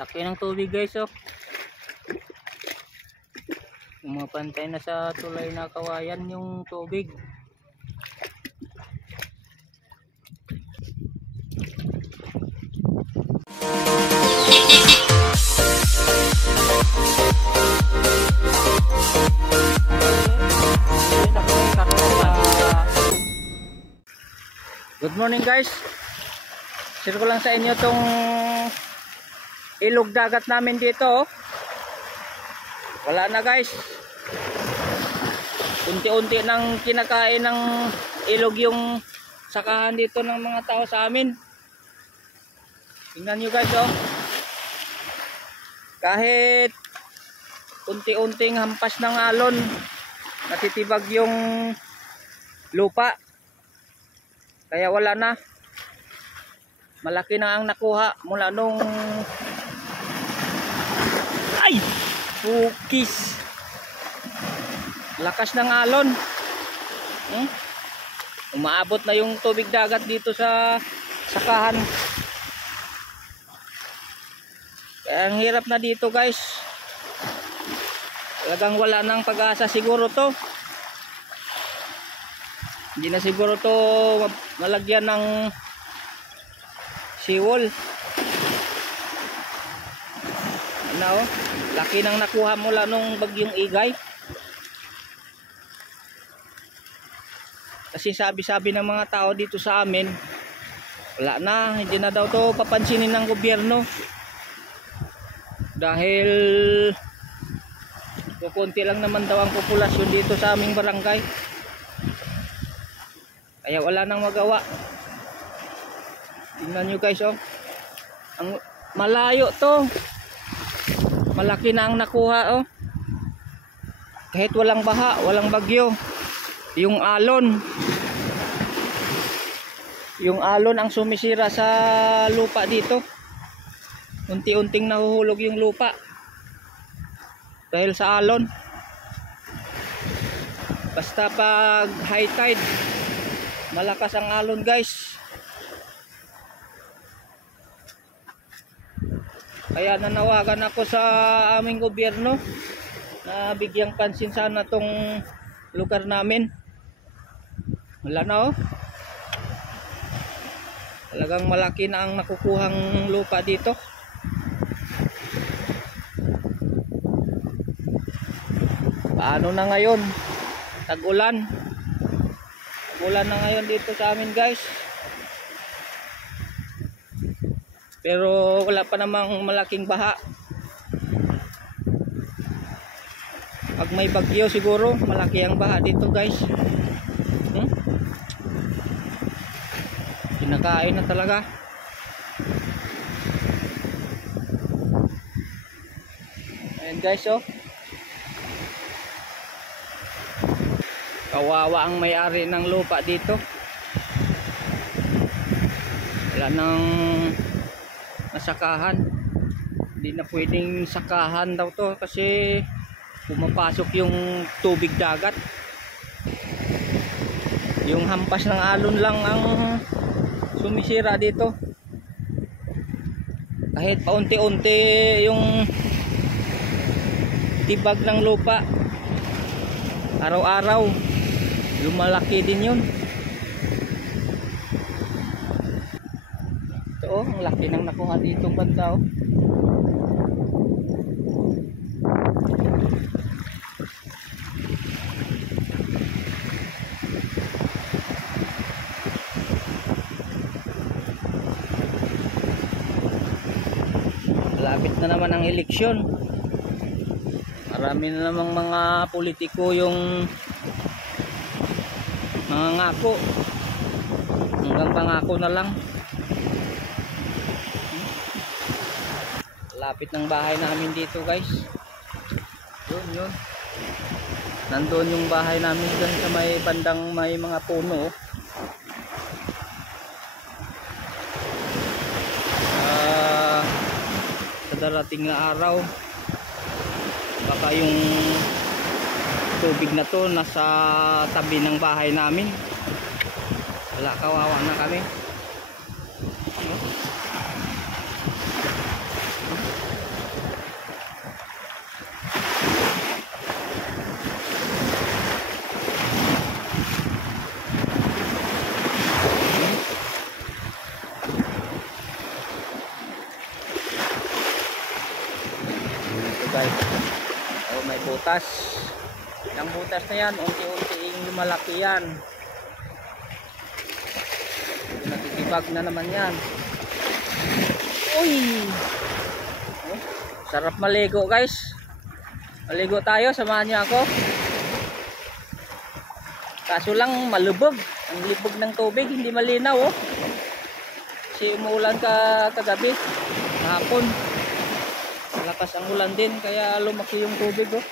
Laki ng tubig guys, oh. Pumapantay na sa tulay na kawayan yung tubig. Good morning guys. Share ko lang sa inyo tong ilog dagat namin dito, oh. Wala na guys. Unti-unti nang kinakain ng ilog yung sakahan dito ng mga tao sa amin. Tingnan nyo guys, oh. Kahit unti-unting hampas ng alon, natitibag yung lupa. Kaya wala na. Malaki na ang nakuha mula nung pukis. Lakas ng alon. Umaabot na yung tubig dagat dito sa sakahan. Kaya ang hirap na dito guys. Talagang wala nang pag-asa siguro to. Hindi na siguro to malagyan ng seawall. Ano, laki nang nakuha mula nung bagyong Igay. Kasi sabi-sabi ng mga tao dito sa amin, wala na, hindi na daw to papansinin ng gobyerno. Dahil kukunti lang naman daw ang populasyon dito sa aming barangay. Kaya wala nang magawa. Tingnan nyo guys, oh. Ang malayo to. Malaki na ang nakuha, oh. Kahit walang baha, walang bagyo. Yung alon ang sumisira sa lupa dito. Unti-unting nahuhulog yung lupa dahil sa alon. Basta pag high tide, malakas ang alon guys. Kaya nanawagan ako sa aming gobyerno na bigyang pansin sana tong lugar namin. Wala na, oh. Talagang malaki na ang nakukuhang lupa dito. Paano na ngayon? Tag-ulan. Tag-ulan na ngayon dito sa amin guys. Pero wala pa namang malaking baha. Pag may bagyo siguro malaki ang baha dito guys. Kinakain na talaga. Ayan guys, oh. Kawawa ang may-ari ng lupa dito. Wala nang nasakahan. Hindi na pwedeng sakahan daw to kasi pumapasok yung tubig dagat. Yung hampas ng alon lang ang sumisira dito. Kahit paunti-unti yung tibag ng lupa, araw-araw lumalaki din yun. Ito, oh, ang laki nang nakuha dito banda, oh. Malapit na naman ang eleksyon. Marami na namang mga politiko yung mga ngako. Hanggang pangako na lang. Lapit ng bahay namin dito guys. Yun. Nandoon yung bahay namin dyan sa may bandang may mga puno, oh. Sa darating na araw baka yung tubig na to nasa tabi ng bahay namin. Wala, kawawa na kami. guys. Oh, may butas. Yung butas na yan, unti-unti lumalaki yan. Natitibag na naman yan. Uy! Oh, sarap maligo guys. Maligo tayo, samahan niyo ako. Kaso lang malubog. Ang libog ng tubig, hindi malinaw oh. Kasi umuulan kagabi, hapon. Malakas ang ulan din, kaya lumaki yung tubig oh.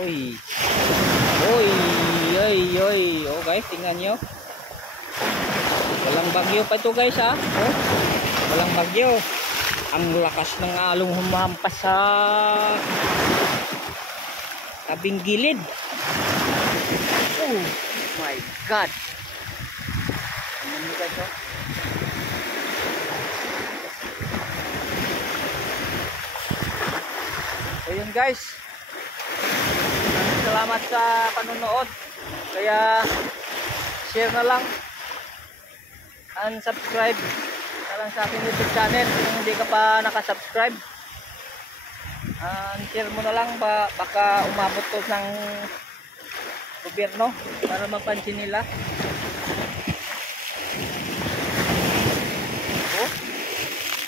Uy. Uy, oy, oy. Oh guys, tingnan nyo. Walang bagyo pa ito guys ha. Oh, walang bagyo. Ang lakas ng along humampas sa tabing gilid. Oh my God. Tingnan nyo guys oh. So yun guys. Salamat sa panonood. Kaya share na lang and subscribe na lang sa aking YouTube channel kung hindi ka pa nakasubscribe. And share mo na lang baka umabot to ng gobyerno para mapansin nila.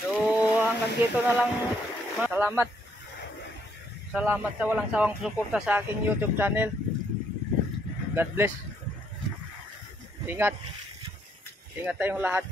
So hanggang dito na lang. Salamat. Salamat sa walang sawang suporta sa aking YouTube channel. God bless. Ingat. Ingat tayong lahat.